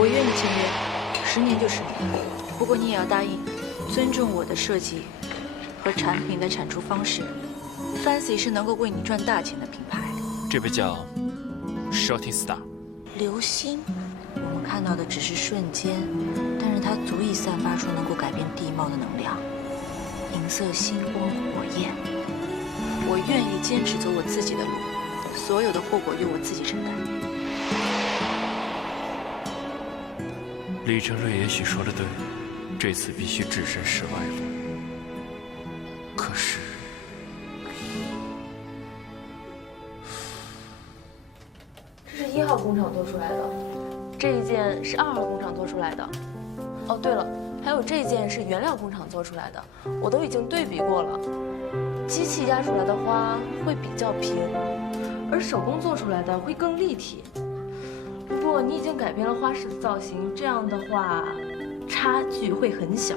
我愿意签约，10年就10年，不过你也要答应，尊重我的设计和产品的产出方式。Fancy 是能够为你赚大钱的品牌，这被叫 Shooting Star。流星，我们看到的只是瞬间，但是它足以散发出能够改变地貌的能量，银色星光火焰。我愿意坚持走我自己的路，所有的后果由我自己承担。李成瑞也许说的对，这次必须置身事外了。可是，这是1号工厂做出来的，这一件是2号工厂做出来的。哦，对了，还有这件是原料工厂做出来的，我都已经对比过了。机器压出来的花会比较平，而手工做出来的会更立体。不过你已经改变了花饰的造型，这样的话差距会很小。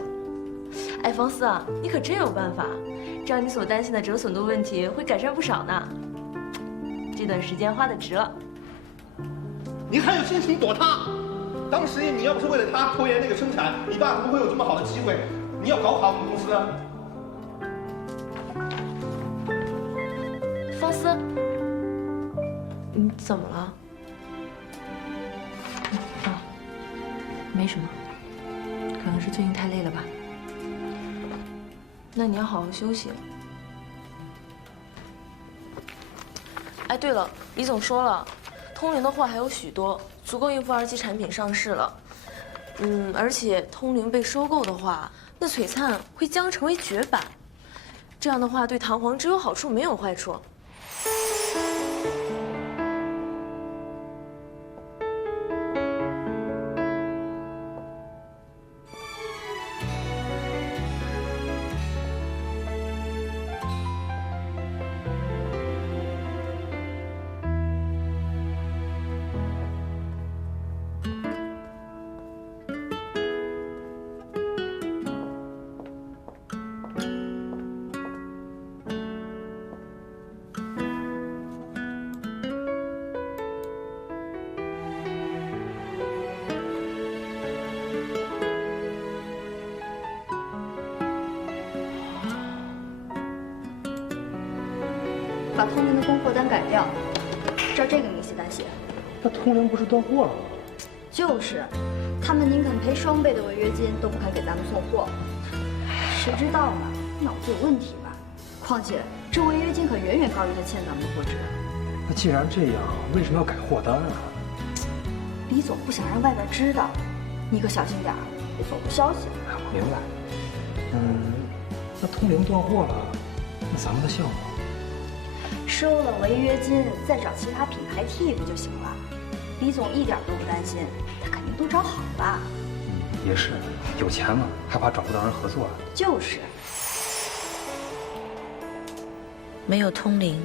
哎，方思啊，你可真有办法，这样你所担心的折损度问题会改善不少呢。这段时间花的值了。你还有心情躲他？当时你要不是为了他拖延那个生产，你爸怎么会有这么好的机会？你要搞垮我们公司？方思，你怎么了？啊，没什么，可能是最近太累了吧。那你要好好休息。哎，对了，李总说了，通灵的货还有许多，足够应付2期产品上市了。而且通灵被收购的话，那璀璨会将成为绝版。这样的话，对堂皇只有好处没有坏处。把通灵的供货单改掉，照这个明细单写。那通灵不是断货了吗？就是，他们宁肯赔双倍的违约金，都不肯给咱们送货。谁知道呢？脑子有问题吧？况且这违约金可远远高于他欠咱们的货值。那既然这样，为什么要改货单啊？李总不想让外边知道，你可小心点儿，别走漏消息。哎，我明白。那通灵断货了，那咱们的项目？收了违约金，再找其他品牌替不就行了？李总一点都不担心，他肯定都找好了。也是，有钱嘛，还怕找不到人合作啊？就是。没有通灵，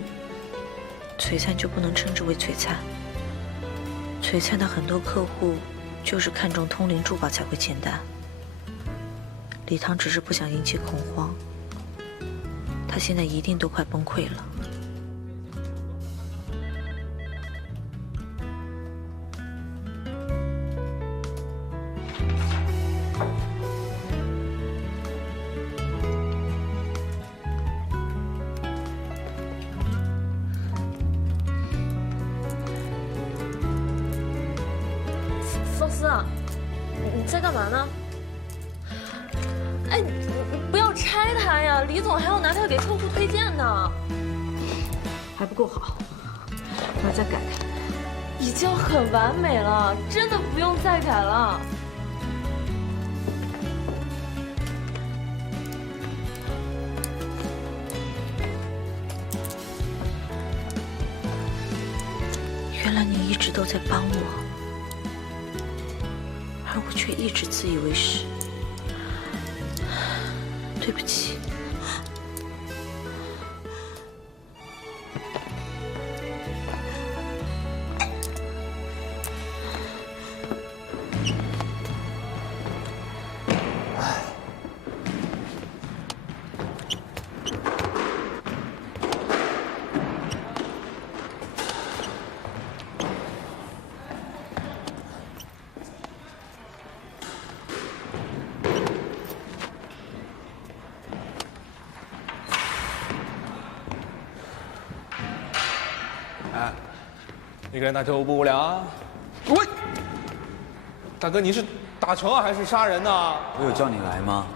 璀璨就不能称之为璀璨。璀璨的很多客户就是看中通灵珠宝才会签单。李唐只是不想引起恐慌，他现在一定都快崩溃了。方思啊，你在干嘛呢？哎，你不要拆它呀！李总还要拿它给客户推荐呢。还不够好，我再改改。已经很完美了，真的不用再改了。原来你一直都在帮我，而我却一直自以为是。对不起。一个人打球不无聊啊？喂，大哥，你是打球啊还是杀人呢？我有叫你来吗？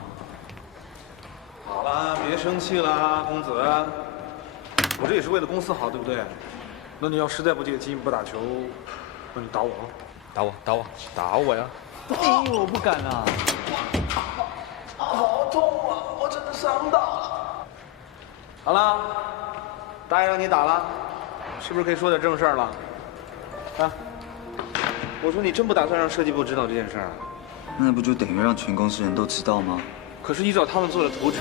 好了，别生气了，公子。我这也是为了公司好，对不对？那你要实在不借机不打球，那你打我，打我呀！哎呦，我不敢啊！好痛啊！我真的伤到了。好了，答应让你打了，是不是可以说点正事儿了？啊，我说你真不打算让设计部知道这件事儿？那不就等于让全公司人都知道吗？可是依照他们做的图纸，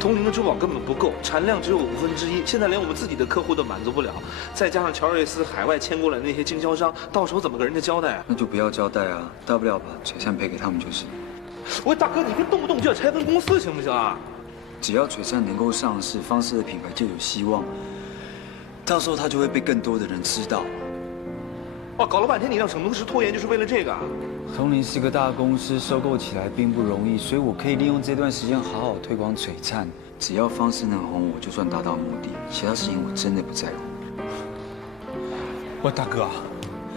通灵的珠宝根本不够，产量只有1/5，现在连我们自己的客户都满足不了，再加上乔瑞斯海外签过来的那些经销商，到时候怎么跟人家交代啊？那就不要交代啊，大不了把璀璨赔给他们就是。喂，大哥，你别动不动就要拆分公司，行不行啊？只要璀璨能够上市，方式的品牌就有希望，到时候它就会被更多的人知道。哦，搞了半天你让沈东石拖延，就是为了这个啊？通灵是个大公司，收购起来并不容易，所以我可以利用这段时间好好推广璀璨。只要方式能红，我就算达到目的，其他事情我真的不在乎。喂，大哥，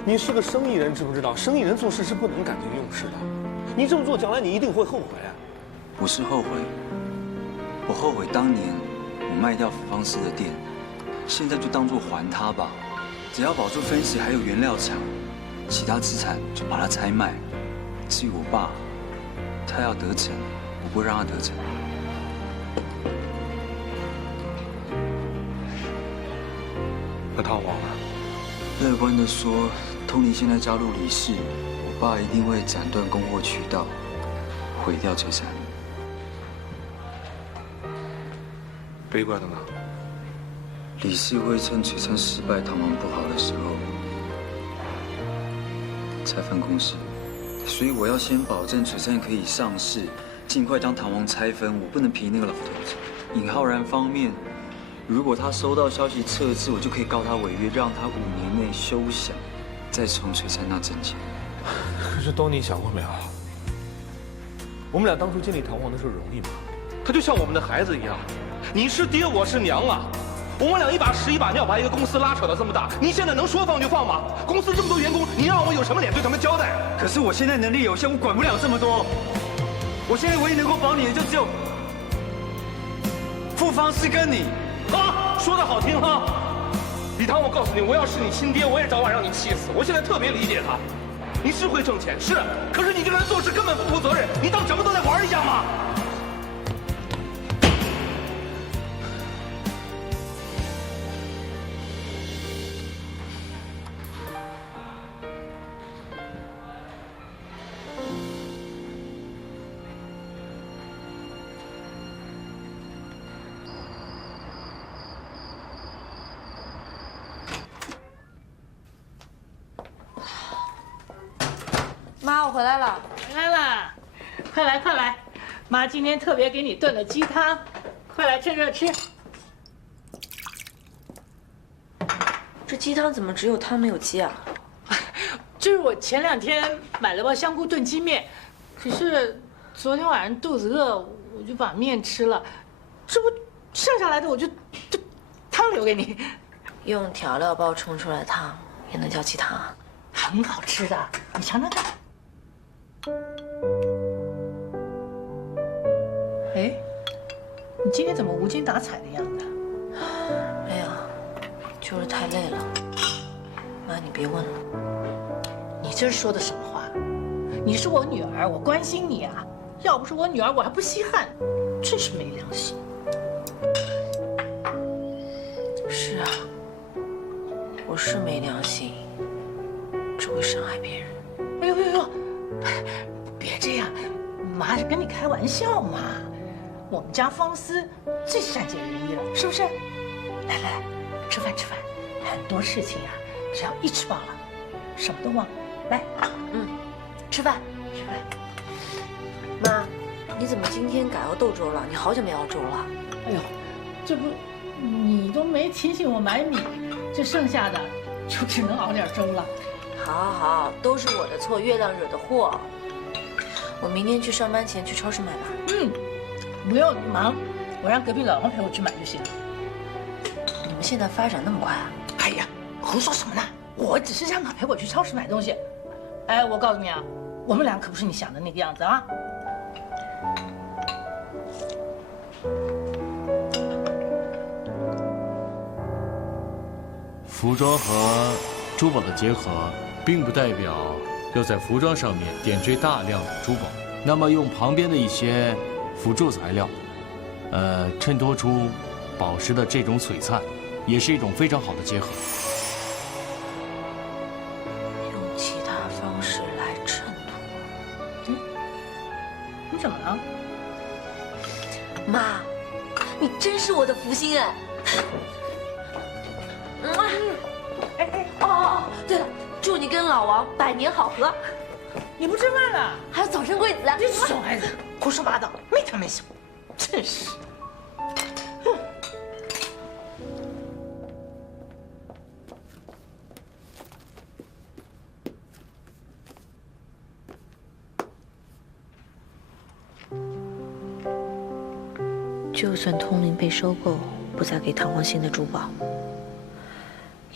你是个生意人，知不知道？生意人做事是不能感情用事的。你这么做，将来你一定会后悔。不是后悔，我后悔当年我卖掉方式的店，现在就当做还他吧。只要保住分时还有原料厂，其他资产就把它拆卖。至于我爸，他要得逞，我不会让他得逞。那汤王呢？乐观的说，通灵现在加入李氏，我爸一定会斩断供货渠道，毁掉璀璨。悲观的呢？李氏会趁璀璨失败、唐王不好的时候拆分公司，所以我要先保证璀璨可以上市，尽快将唐王拆分。我不能皮那个老头子。尹浩然方面，如果他收到消息撤资，我就可以告他违约，让他5年内休想再从璀璨那挣钱。可是东，你想过没有？我们俩当初建立唐王的事容易吗？他就像我们的孩子一样，你是爹，我是娘啊。我们俩一把屎一把尿把一个公司拉扯到这么大，你现在能说放就放吗？公司这么多员工，你让我有什么脸对他们交代？可是我现在能力有限，我管不了这么多。我现在唯一能够保你的就只有傅方式跟你。啊，说的好听哈。李唐，我告诉你，我要是你亲爹，我也早晚让你气死。我现在特别理解他，你是会挣钱，是，可是你这个人做事根本不负责任，你当什么都在玩一样吗？妈，我回来了。来了，快来快来，妈今天特别给你炖了鸡汤，快来趁热吃。这鸡汤怎么只有汤没有鸡啊？这是我前2天买了包香菇炖鸡面，可是昨天晚上肚子饿，我就把面吃了，这不剩下来的我就汤留给你。用调料包冲出来的汤也能叫鸡汤啊？很好吃的，你尝尝看。哎，你今天怎么无精打采的样子？没有，就是太累了。妈，你别问了。你这是说的什么话？你是我女儿，我关心你啊。要不是我女儿，我还不稀罕。真是没良心。是啊，我是没良心，只会伤害别人。哎呦呦呦，别这样，妈是跟你开玩笑嘛。我们家方思最善解人意了，是不是？来来来，吃饭吃饭，很多事情啊，只要一吃饱了，什么都忘了。来，吃饭，吃饭。妈，你怎么今天改熬豆粥了？你好久没熬粥了。哎呦，这不你都没提醒我买米，这剩下的就只能熬点粥了。好，好，好，都是我的错，月亮惹的祸。我明天去上班前去超市买吧。不用你忙，我让隔壁老王陪我去买就行了。你们现在发展那么快啊？哎呀，胡说什么呢？我只是让他陪我去超市买东西。哎，我告诉你啊，我们俩可不是你想的那个样子啊。服装和珠宝的结合，并不代表要在服装上面点缀大量的珠宝。那么用旁边的一些辅助材料，衬托出宝石的这种璀璨，也是一种非常好的结合。用其他方式来衬托。你怎么了？妈，你真是我的福星哎！哦，对了，祝你跟老王百年好合。你不吃饭了？还有早生贵子啊！这熊孩子，胡说八道，没大没小，真是。就算通灵被收购，不再给唐皇新的珠宝，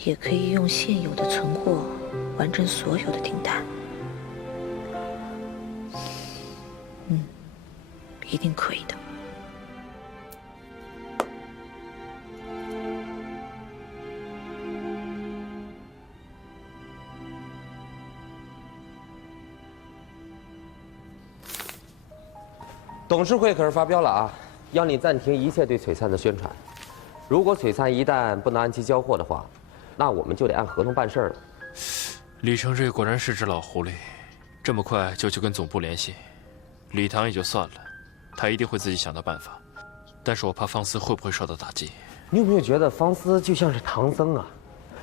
也可以用现有的存货完成所有的订单。一定可以的。董事会可是发飙了啊，要你暂停一切对璀璨的宣传。如果璀璨一旦不能按期交货的话，那我们就得按合同办事了。李成瑞果然是只老狐狸，这么快就去跟总部联系。李唐也就算了，他一定会自己想到办法。但是我怕方思会不会受到打击。你有没有觉得方思就像是唐僧啊？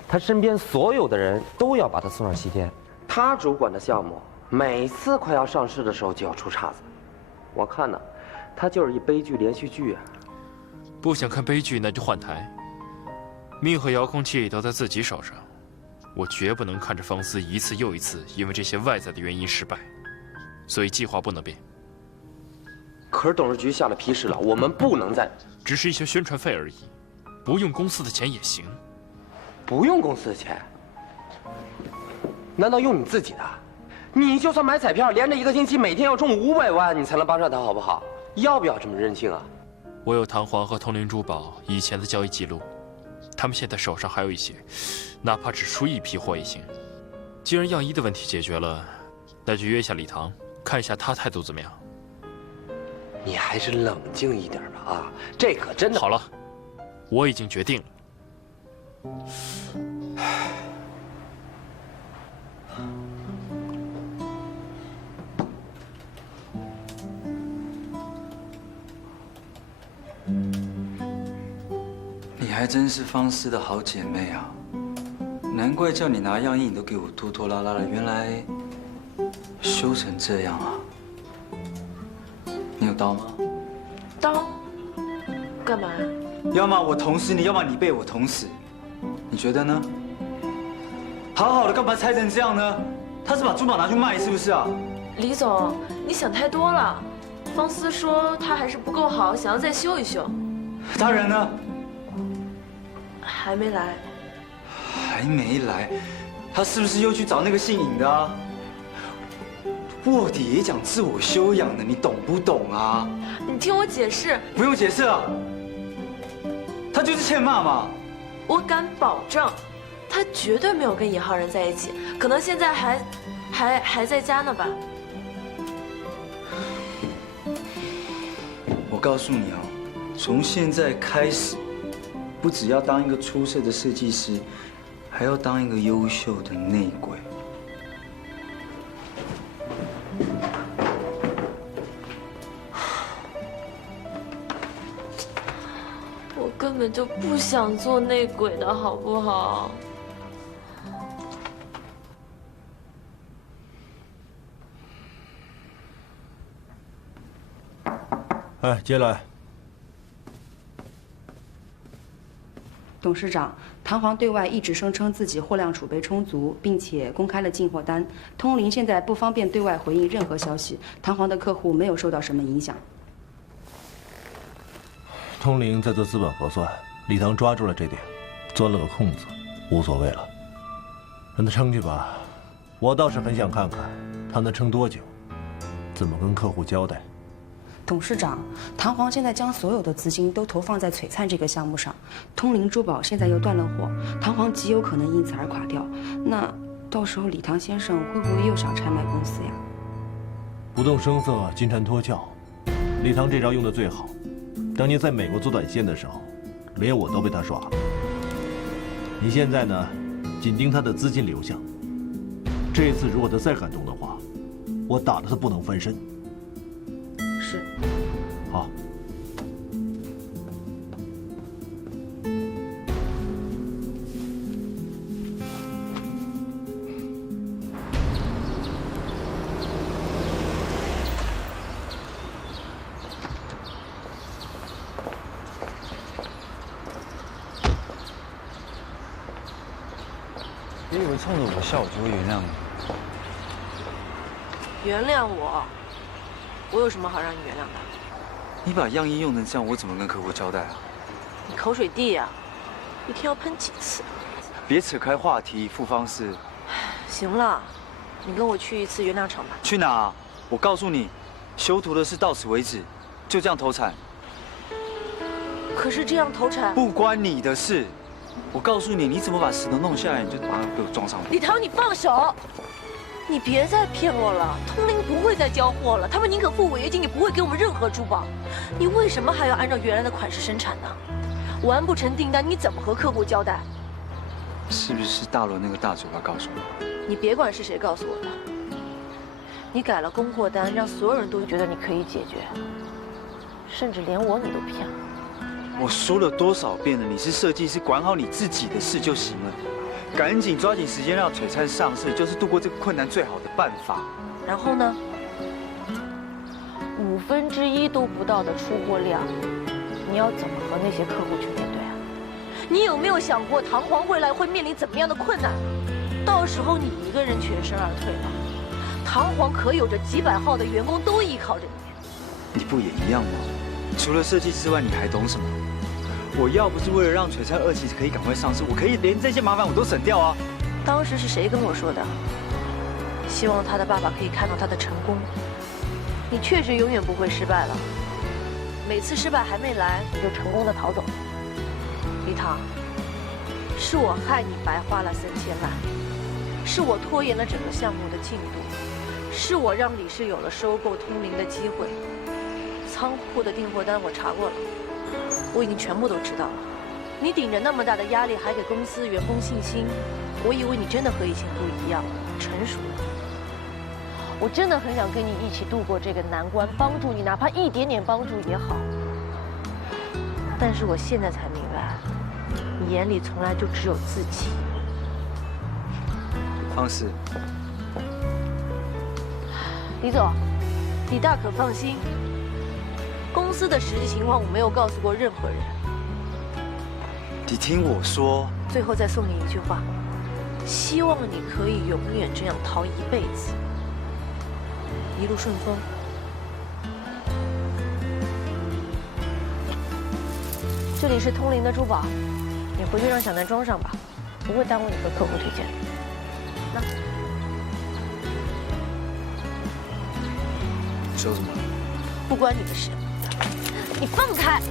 他身边所有的人都要把他送上西天。他主管的项目，每次快要上市的时候就要出岔子。我看呢，他就是一悲剧连续剧啊。不想看悲剧，那就换台。命和遥控器都在自己手上，我绝不能看着方思一次又一次因为这些外在的原因失败，所以计划不能变。可是董事局下了批示了，我们不能再……只是一些宣传费而已，不用公司的钱也行。不用公司的钱？难道用你自己的？你就算买彩票，连着1个星期每天要中500万，你才能帮上他，好不好？要不要这么任性啊？我有唐皇和通灵珠宝以前的交易记录，他们现在手上还有一些，哪怕只出1批货也行。既然样衣的问题解决了，那就约一下李唐，看一下他态度怎么样。你还是冷静一点吧啊！这可真的……好了，我已经决定了。你还真是方思的好姐妹啊！难怪叫你拿样衣，你都给我拖拖拉拉的，原来修成这样啊！你有刀吗？刀？干嘛？要么我捅死你，要么你被我捅死，你觉得呢？好好的，干嘛拆成这样呢？他是把珠宝拿去卖，是不是啊？李总，你想太多了。方思说他还是不够好，想要再修一修。他人呢？还没来。还没来？他是不是又去找那个姓尹的啊？卧底也讲自我修养的，你懂不懂啊？你听我解释。不用解释了，他就是欠骂嘛。我敢保证，他绝对没有跟尹浩然在一起，可能现在还在家呢吧。我告诉你哦，从现在开始，不只要当一个出色的设计师，还要当一个优秀的内鬼。我根本就不想做内鬼的好不好？哎，接来。董事长，唐皇对外一直声称自己货量储备充足，并且公开了进货单。通灵现在不方便对外回应任何消息，唐皇的客户没有受到什么影响。通灵在做资本核算，李唐抓住了这点，钻了个空子，无所谓了。让他撑去吧，我倒是很想看看他能撑多久，怎么跟客户交代。董事长，唐皇现在将所有的资金都投放在璀璨这个项目上，通灵珠宝现在又断了货，唐皇极有可能因此而垮掉。那到时候李唐先生会不会又想拆卖公司呀？不动声色，金蝉脱壳。李唐这招用的最好，当年在美国做短线的时候，连我都被他耍了。你现在呢，紧盯他的资金流向。这次如果他再敢动的话，我打得他不能翻身。是。好。别以为冲着我笑我就会原谅你。原谅我？我有什么好让你原谅的？你把样衣用成这样，我怎么跟客户交代啊？你口水地呀，一天要喷几次？别扯开话题，傅方式。行了，你跟我去一次原谅场吧。去哪？我告诉你，修图的事到此为止，就这样投产。可是这样投产不关你的事。我告诉你，你怎么把石头弄下来，你就马上给我装上来。李唐，你放手！你别再骗我了，通灵不会再交货了，他们宁可付违约金，也不会给我们任何珠宝。你为什么还要按照原来的款式生产呢？完不成订单，你怎么和客户交代？是不是大轮那个大嘴巴告诉我？你别管是谁告诉我的，你改了供货单，让所有人都觉得你可以解决，甚至连我你都骗了。我说了多少遍了，你是设计师，管好你自己的事就行了。赶紧抓紧时间让璀璨上市，就是度过这个困难最好的办法。然后呢？1/5都不到的出货量，你要怎么和那些客户去面对啊？你有没有想过唐皇未来会面临怎么样的困难？到时候你一个人全身而退了，唐皇可有着几百号的员工都依靠着你。你不也一样吗？除了设计之外，你还懂什么？我要不是为了让璀璨2期可以赶快上市，我可以连这些麻烦我都省掉啊！当时是谁跟我说的？希望他的爸爸可以看到他的成功。你确实永远不会失败了。每次失败还没来，你就成功的逃走。李唐，是我害你白花了3000万，是我拖延了整个项目的进度，是我让李氏有了收购通灵的机会。仓库的订货单我查过了。我已经全部都知道了，你顶着那么大的压力，还给公司员工信心，我以为你真的和以前不一样，成熟了。我真的很想跟你一起度过这个难关，帮助你，哪怕一点点帮助也好。但是我现在才明白，你眼里从来就只有自己。方式，李总，你大可放心。公司的实际情况我没有告诉过任何人。你听我说。最后再送你一句话，希望你可以永远这样淘一辈子，一路顺风。这里是通灵的珠宝，你回去让小南装上吧，不会耽误你和客户推荐。那说什么？不关你的事。你放开！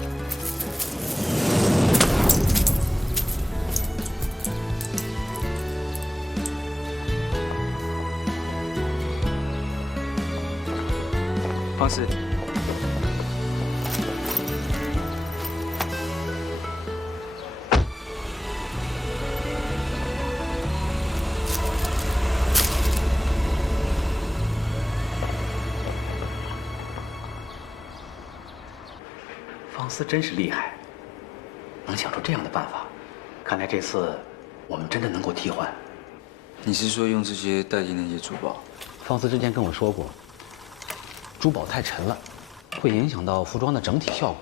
方式。方思真是厉害，能想出这样的办法。看来这次我们真的能够替换。你是说用这些代替那些珠宝？方思之前跟我说过，珠宝太沉了，会影响到服装的整体效果。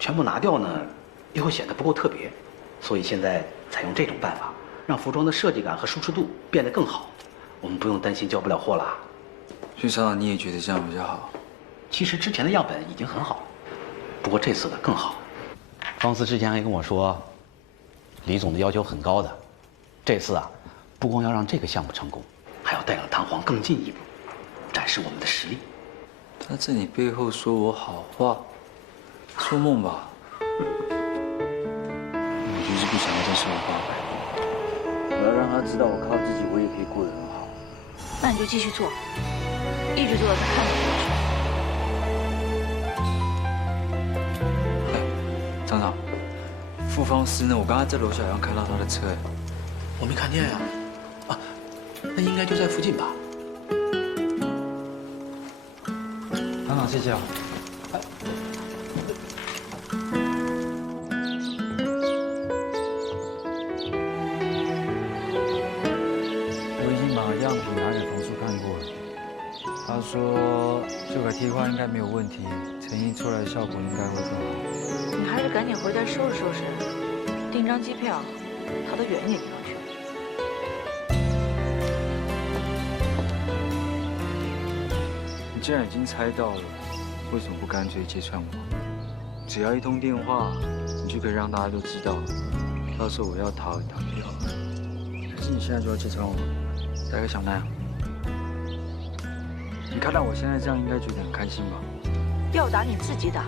全部拿掉呢，又会显得不够特别。所以现在采用这种办法，让服装的设计感和舒适度变得更好。我们不用担心交不了货了。徐厂长，你也觉得这样比较好？其实之前的样本已经很好。不过这次的更好。方思之前还跟我说，李总的要求很高的，这次啊，不光要让这个项目成功，还要带领弹簧更进一步，展示我们的实力。他在你背后说我好话，做梦吧！我就是不想要再受我爸摆布，我要让他知道我靠自己我也可以过得很好。那你就继续做，一直做到他看到为止。哎，厂长，傅方思呢？我刚才在楼下好像看到他的车，哎，我没看见呀。啊，那应该就在附近吧。厂长，谢谢啊。我已经把样品拿给冯叔看过了，他说这个替换应该没有问题，成衣出来的效果应该会更好。你还是赶紧回家收拾收拾，订张机票，逃得远一点地方去。你既然已经猜到了，为什么不干脆揭穿我？只要一通电话，你就可以让大家都知道，到时候我要逃也逃不掉。还是你现在就要揭穿我？来个小奈啊！你看到我现在这样，应该觉得很开心吧？要打你自己打，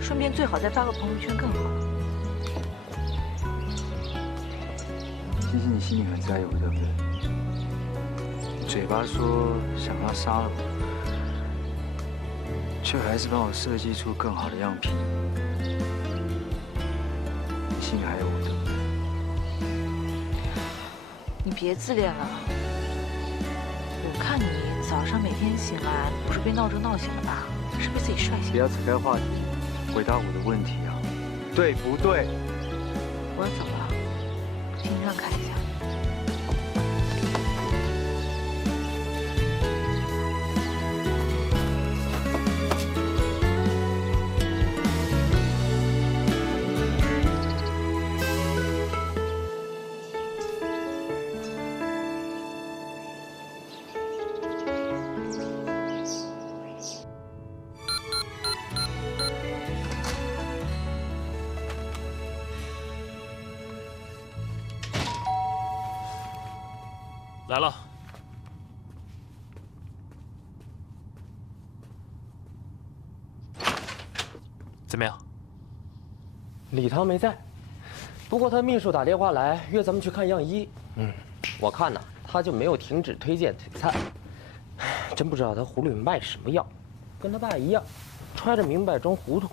顺便最好再发个朋友圈更好。其实你心里很在意我，对不对？嘴巴说想要杀了我，却还是帮我设计出更好的样品。你心里还有我，对不对？你别自恋了，我看你早上每天醒来不是被闹钟闹醒了吧？是被自己帅醒。不要扯开话题，回答我的问题啊，对不对？我要走了，进山看一下。来了。怎么样？李唐没在，不过他秘书打电话来约咱们去看样衣。我看呢，他就没有停止推荐璀璨。真不知道他葫芦里卖什么药，跟他爸一样，揣着明白装糊涂。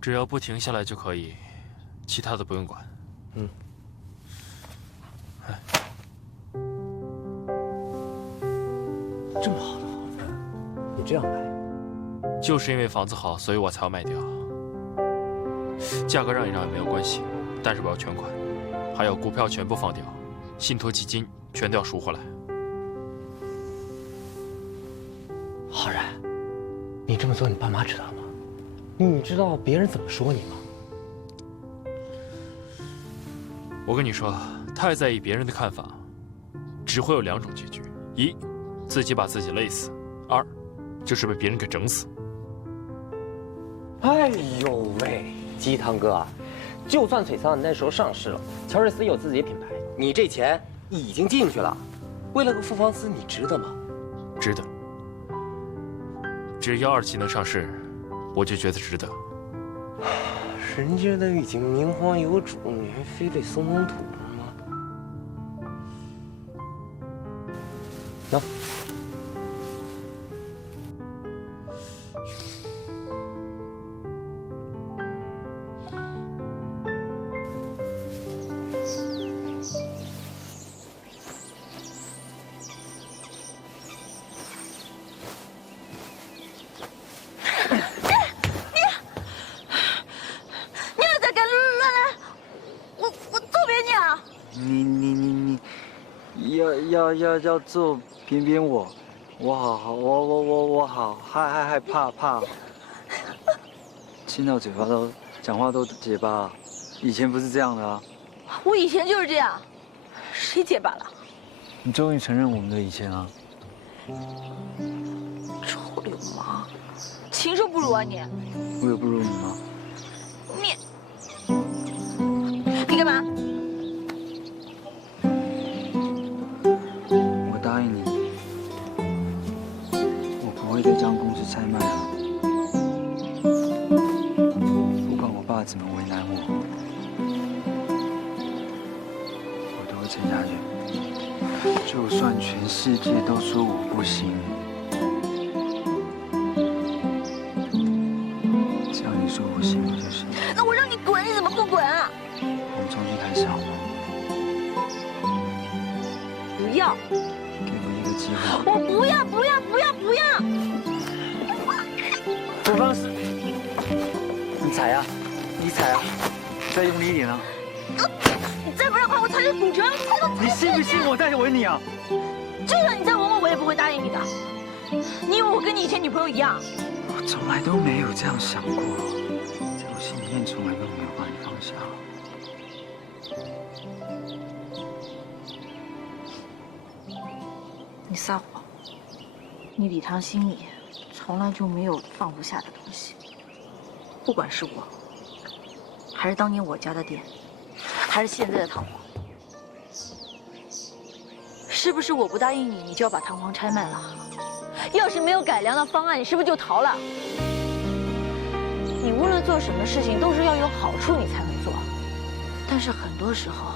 只要不停下来就可以，其他的不用管。这么好的房子，你这样买？就是因为房子好，所以我才要卖掉。价格让一让也没有关系，但是我要全款，还有股票全部放掉，信托基金全都要赎回来。浩然，你这么做，你爸妈知道吗？你知道别人怎么说你吗？我跟你说，太在意别人的看法，只会有两种结局：一，自己把自己累死；二，就是被别人给整死。哎呦喂，鸡汤哥，就算璀璨那时候上市了，乔瑞斯有自己品牌，你这钱已经进去了，为了个傅方思，你值得吗？值得。只要2期能上市，我就觉得值得。人家都已经名花有主，你还非得松松土吗？喏。要做偏偏我好害怕，亲到嘴巴都讲话都结巴，以前不是这样的啊。我以前就是这样，谁结巴了？你终于承认我们的以前啊！臭流氓，禽兽不如啊你！我有不如你吗？你干嘛？会再将公司拆卖了。不管我爸怎么为难我，我都会撑下去。就算全世界都说我不行，只要你说我行，我就行。那我让你滚，你怎么不滚啊？我们重新开始好吗？不要！给我一个机会。我不要！不要！不要！不要！我方式，你踩呀，你踩啊，再用力一点啊！你再不让话，我踩着骨折！你信不信我再吻你啊？就算你再吻我，我也不会答应你的。你以为我跟你以前女朋友一样？我从来都没有这样想过，在我心里面从来都没有把你放下。你撒谎，你李唐心里从来就没有放不下的东西。不管是我，还是当年我家的店，还是现在的堂皇，是不是我不答应你，你就要把堂皇拆卖了？要是没有改良的方案，你是不是就逃了？你无论做什么事情，都是要有好处你才能做。但是很多时候，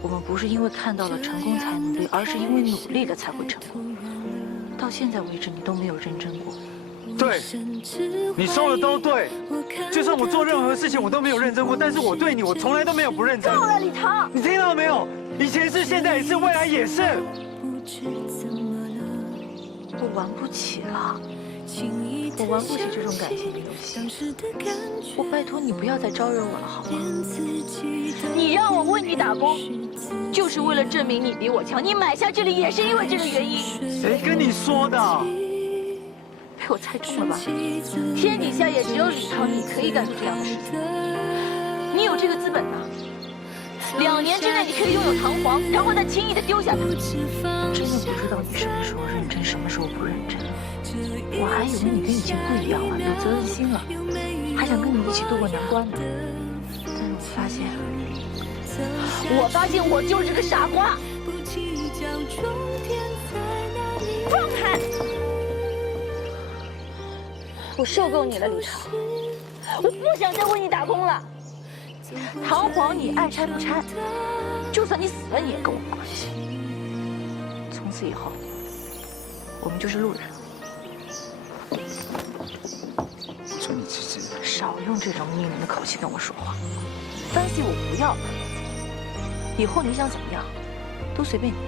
我们不是因为看到了成功才努力，而是因为努力了才会成功。到现在为止，你都没有认真过。对，你说的都对。就算我做任何事情，我都没有认真过，但是我对你，我从来都没有不认真。够了，李唐！你听到没有？以前是，现在也是，未来也是。我玩不起了，我玩不起这种感情的游戏。我拜托你不要再招惹我了，好吗？你让我为你打工，就是为了证明你比我强。你买下这里也是因为这个原因。谁跟你说的？被我猜中了吧？天底下也只有李唐你可以干出这样的事情。你有这个资本呢？2年之内你可以拥有堂皇，然后再轻易的丢下它。真的不知道你什么时候认真，什么时候不认真。我还以为你跟以前不一样了，有责任心了，还想跟你一起度过难关呢。但是我发现我就是个傻瓜。放开！我受够你了，李唐。我不想再为你打工了。堂皇你爱拆不拆，就算你死了你也跟我没关系。从此以后，我们就是路人。我说你侄子，少用这种命令的口气跟我说话。Fancy我不要了，以后你想怎么样，都随便你。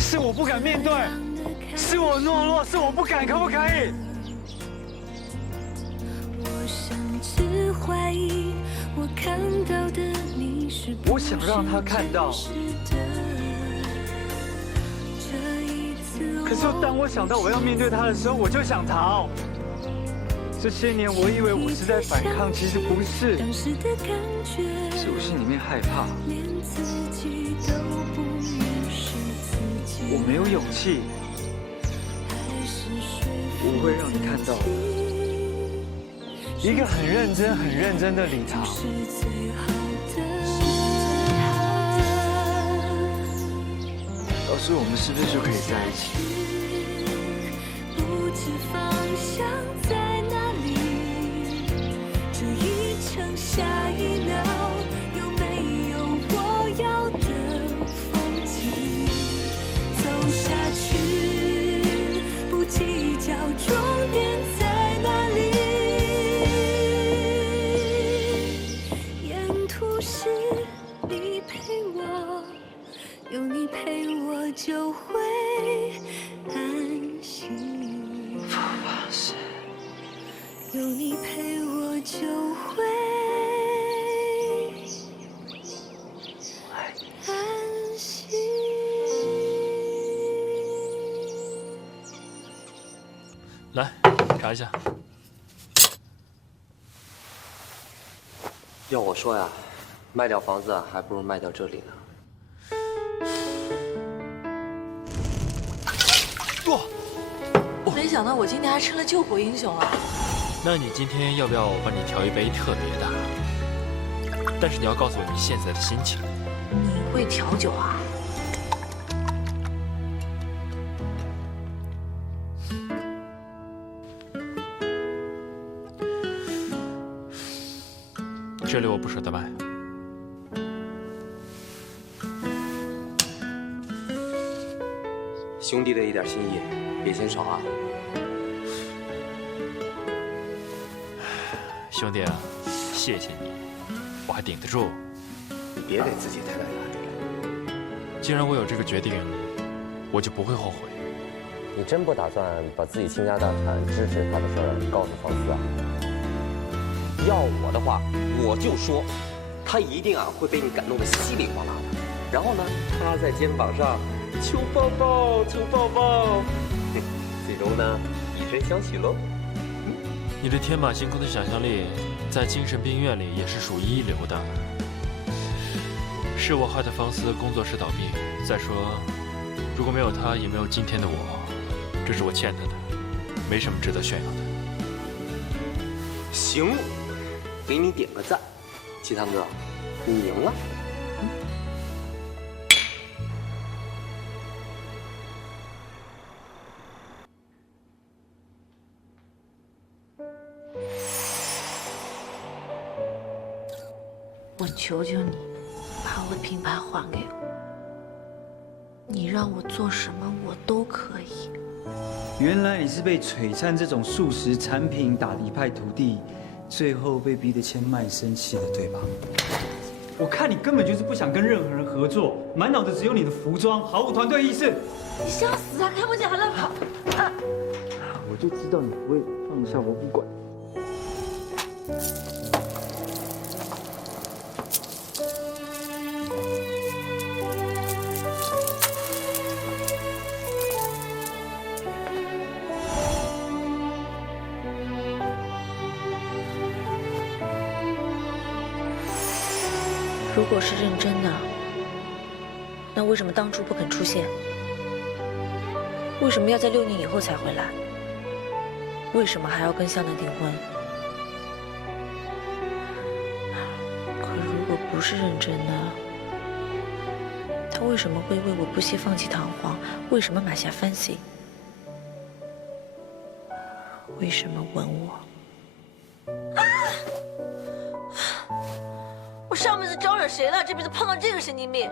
是我不敢面对，是我懦弱，是我不敢，可不可以？我想让他看到，可是当我想到我要面对他的时候，我就想逃。这些年我以为我是在反抗，其实不是，是我心里面害怕，我没有勇气，我会让你看到一个很认真的李唐。到时候我们是不是就可以在一起？不知方向在哪里，这一程下一秒有没有我要的风景？走下去，不计较终点在哪里。沿途是你陪我，有你陪我就会安心。不放肆，有你陪我就会安心。来，查一下。要我说呀，卖掉房子还不如卖掉这里呢。没想到我今天还成了救火英雄了。那你今天要不要我帮你调一杯特别的？但是你要告诉我你现在的心情。你会调酒啊？这里我不舍得卖。兄弟的一点心意，别嫌少啊！兄弟啊，谢谢你，我还顶得住。你别给自己太大压力了。既然我有这个决定，我就不会后悔。你真不打算把自己倾家荡产支持他的事儿告诉方思啊？要我的话，我就说，他一定会被你感动得稀里哗啦的。然后呢，趴在肩膀上求抱抱，求抱抱，最终呢，以身相许喽。你这天马行空的想象力，在精神病院里也是属一流的。是我害得方思工作室倒闭。再说，如果没有他，也没有今天的我。这是我欠他的，没什么值得炫耀的。行，给你点个赞，鸡汤哥，你赢了。我求求你，把我的品牌还给我。你让我做什么，我都可以。原来你是被璀璨这种素食产品打的一败涂地，最后被逼得签卖身契的，对吧？我看你根本就是不想跟任何人合作，满脑子只有你的服装，毫无团队意识。你想死啊！看不见还乱跑！啊！我就知道你不会放下我不管。如果是认真的，那为什么当初不肯出现？为什么要在6年以后才回来？为什么还要跟向南订婚？可如果不是认真的，他为什么会为我不惜放弃堂皇？为什么买下 Fancy？ 为什么吻我？我上辈子招惹谁了？这辈子碰到这个神经病，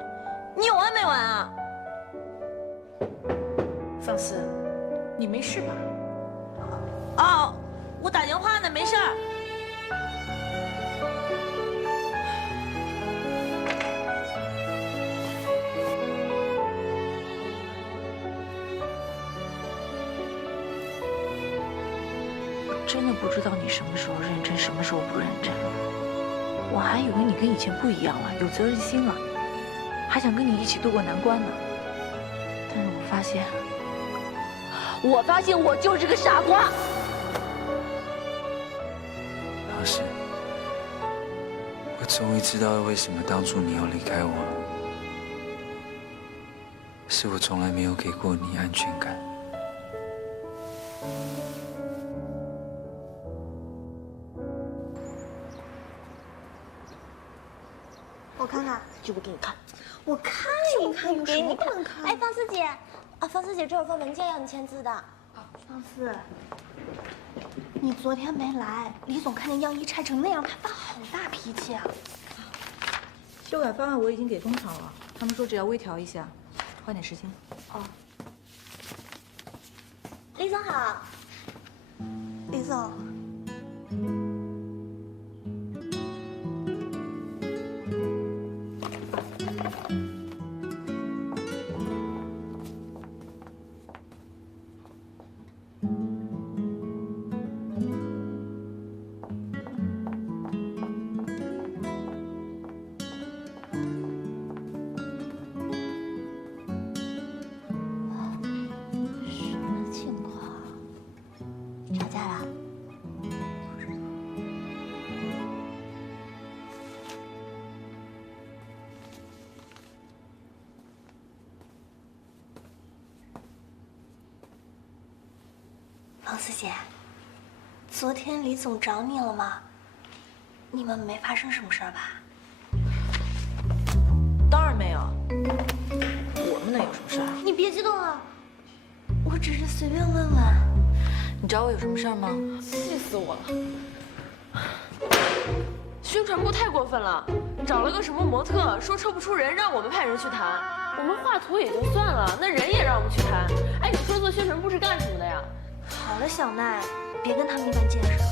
你有完没完啊？方思，你没事吧？哦，我打电话呢，没事儿。我真的不知道你什么时候认真，什么时候不认真。我还以为你跟以前不一样了，有责任心了，还想跟你一起度过难关呢。但是我发现我就是个傻瓜。老师，我终于知道为什么当初你要离开我了，是我从来没有给过你安全感。我看看，就不给你看。我看一看，有什么不能看？哎，方思姐，啊，方思姐，这有份文件要你签字的。方思，你昨天没来，李总看见样衣拆成那样，他发好大脾气啊！修改方案我已经给工厂了，他们说只要微调一下，花点时间。哦，李总好。李总。方思姐，昨天李总找你了吗？你们没发生什么事儿吧？当然没有，我们能有什么事儿？你别激动啊，我只是随便问问。你找我有什么事儿吗？气死我了！宣传部太过分了，找了个什么模特，说抽不出人，让我们派人去谈。我们画图也就算了，那人也让我们去谈。哎，你说做宣传部是干什么的呀？好了，小奈，别跟他们一般见识了。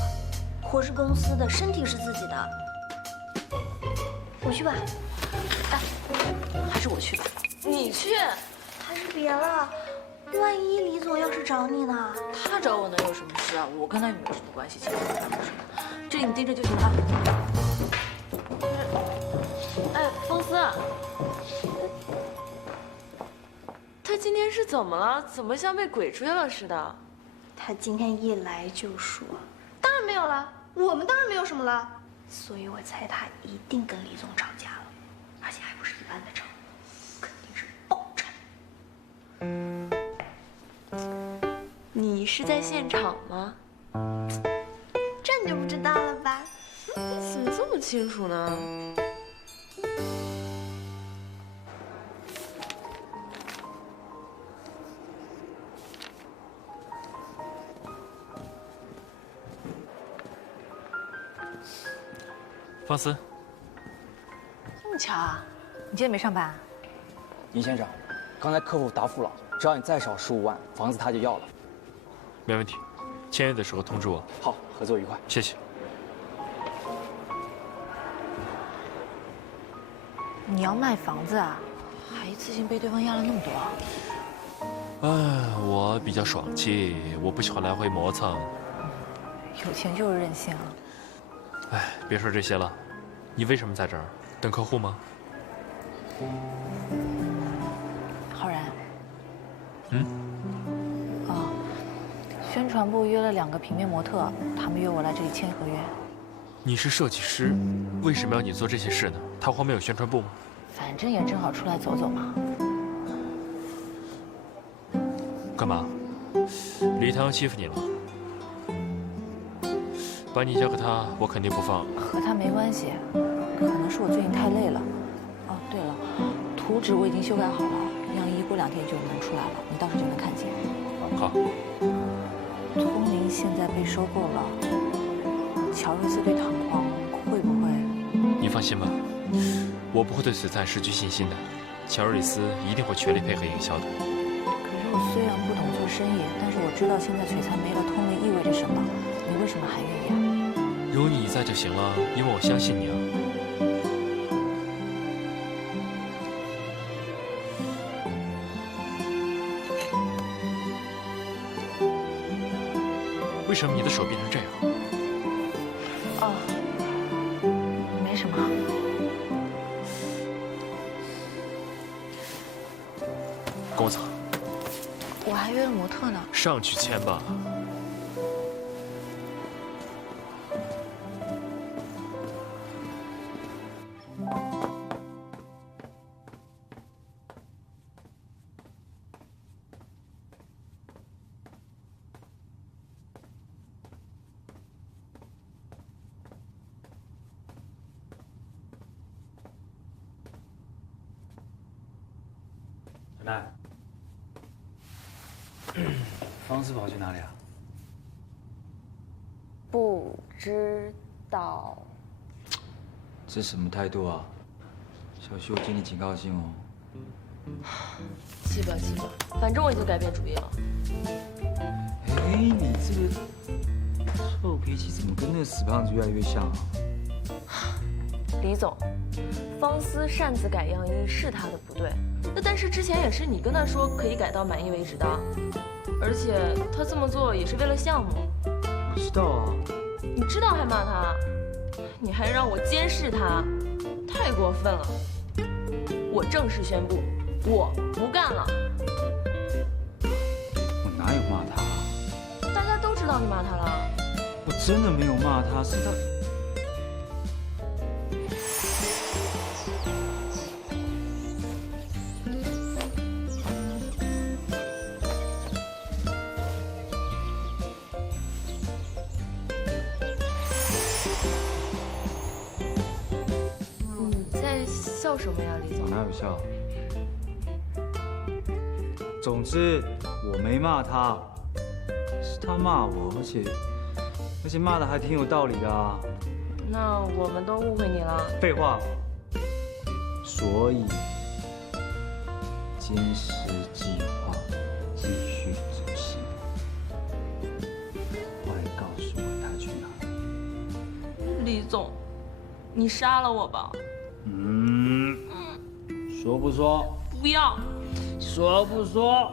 活是公司的，身体是自己的。我去吧。哎，还是我去吧。你去？还是别了，万一李总要是找你呢？他找我能有什么事啊？我跟他也没有什么关系，牵扯不上什么。这里你盯着就行了。哎，方思，他今天是怎么了？怎么像被鬼追了似的？他今天一来就说，当然没有了，我们当然没有什么了。所以我猜他一定跟李总吵架了，而且还不是一般的吵，肯定是爆吵。你是在现场吗？这你就不知道了吧？你怎么这么清楚呢？方思，这么巧啊？你今天没上班？倪先生，刚才客户答复了，只要你再少15万，房子他就要了。没问题，签约的时候通知我。好，合作愉快。谢谢。你要卖房子啊？还一次性被对方压了那么多啊？我比较爽气，我不喜欢来回磨蹭。有钱就是任性啊！哎，别说这些了，你为什么在这儿？等客户吗？浩然。嗯。哦，宣传部约了2个平面模特，他们约我来这里签合约。你是设计师，为什么要你做这些事呢？弹簧没有宣传部吗？反正也正好出来走走嘛。干嘛？李唐欺负你了？把你交给他，我肯定不放。和他没关系，可能是我最近太累了。哦，对了，图纸我已经修改好了，样衣过2天就能出来了，你到时候就能看见。好。通灵现在被收购了，乔瑞斯对唐皇会不会？你放心吧，我不会对璀璨失去信心的。乔瑞斯一定会全力配合营销的。可是我虽然不懂做生意，但是我知道现在璀璨没了通灵意味着什么。你为什么还愿意啊？有你在就行了，因为我相信你啊。为什么你的手变成这样？哦，没什么。跟我走。我还约了模特呢。上去签吧。小奈，方思跑去哪里啊？不知道。这什么态度啊？小徐，我给你警告信哦。气吧气吧，反正我已经改变主意了。哎，你这个臭脾气怎么跟那个死胖子越来越像啊？李总，方思擅自改样衣是他的不对，那但是之前也是你跟他说可以改到满意为止的，而且他这么做也是为了项目。我知道啊。你知道还骂他，你还让我监视他，太过分了。我正式宣布，我不干了。我哪有骂他？大家都知道你骂他了。我真的没有骂他，是他。笑什么呀，李总？哪有笑？总之，我没骂他，是他骂我，而且骂的还挺有道理的啊。那我们都误会你了。废话。所以，监视计划继续执行。快告诉我他去哪？李总，你杀了我吧。说不说？不要。说不说？